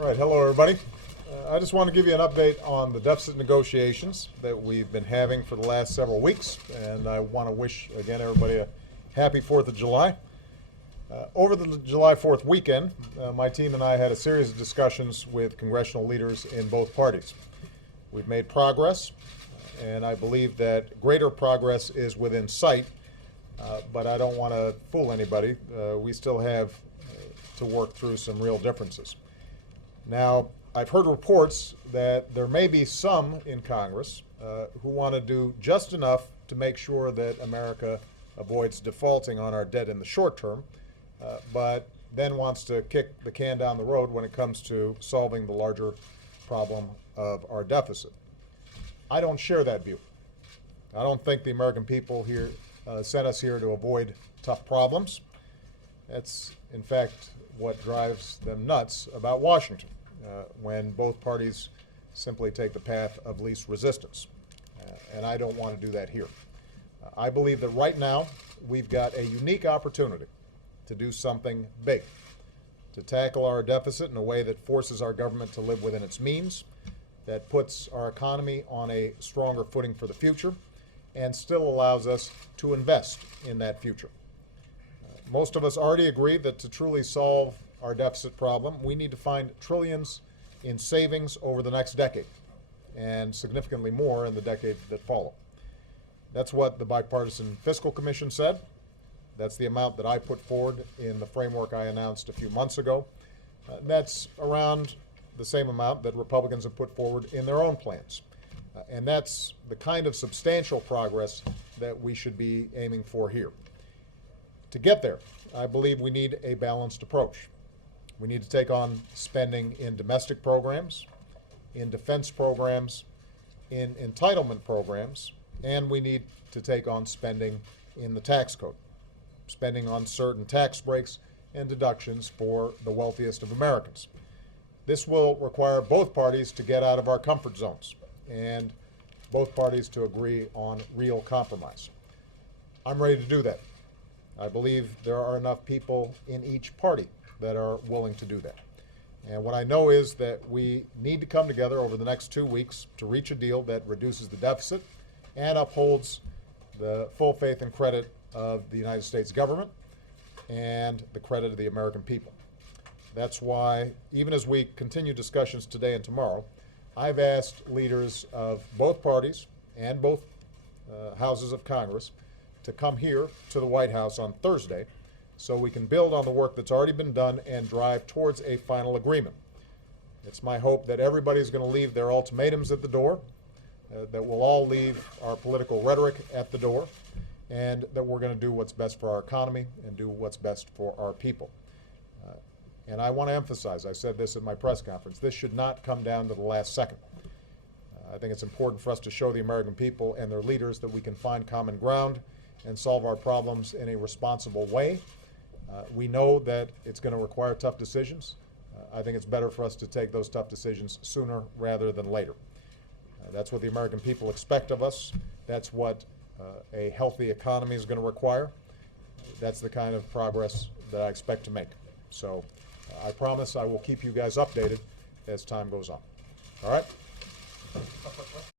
All right, hello everybody. I just want to give you an update on the deficit negotiations that we've been having for the last several weeks, and I want to wish again everybody a happy 4th of July. Over the July 4th weekend, my team and I had a series of discussions with congressional leaders in both parties. We've made progress, and I believe that greater progress is within sight, but I don't want to fool anybody. We still have to work through some real differences. Now, I've heard reports that there may be some in Congress who want to do just enough to make sure that America avoids defaulting on our debt in the short term, but then wants to kick the can down the road when it comes to solving the larger problem of our deficit. I don't share that view. I don't think the American people here sent us here to avoid tough problems. That's, in fact, what drives them nuts about Washington when both parties simply take the path of least resistance. And I don't want to do that here. I believe that right now we've got a unique opportunity to do something big, to tackle our deficit in a way that forces our government to live within its means, that puts our economy on a stronger footing for the future, and still allows us to invest in that future. Most of us already agree that to truly solve our deficit problem, we need to find trillions in savings over the next decade, and significantly more in the decade that follow. That's what the Bipartisan Fiscal Commission said. That's the amount that I put forward in the framework I announced a few months ago. That's around the same amount that Republicans have put forward in their own plans. And that's the kind of substantial progress that we should be aiming for here. To get there, I believe we need a balanced approach. We need to take on spending in domestic programs, in defense programs, in entitlement programs, and we need to take on spending in the tax code, spending on certain tax breaks and deductions for the wealthiest of Americans. This will require both parties to get out of our comfort zones and both parties to agree on real compromise. I'm ready to do that. I believe there are enough people in each party that are willing to do that. And what I know is that we need to come together over the next 2 weeks to reach a deal that reduces the deficit and upholds the full faith and credit of the United States government and the credit of the American people. That's why, even as we continue discussions today and tomorrow, I've asked leaders of both parties and both houses of Congress to come here to the White House on Thursday so we can build on the work that's already been done and drive towards a final agreement. It's my hope that everybody's going to leave their ultimatums at the door, that we'll all leave our political rhetoric at the door, and that we're going to do what's best for our economy and do what's best for our people. And I want to emphasize, I said this at my press conference, this should not come down to the last second. I think it's important for us to show the American people and their leaders that we can find common ground and solve our problems in a responsible way. We know that it's going to require tough decisions. I think it's better for us to take those tough decisions sooner rather than later. That's what the American people expect of us. That's what a healthy economy is going to require. That's the kind of progress that I expect to make. So I promise I will keep you guys updated as time goes on. All right?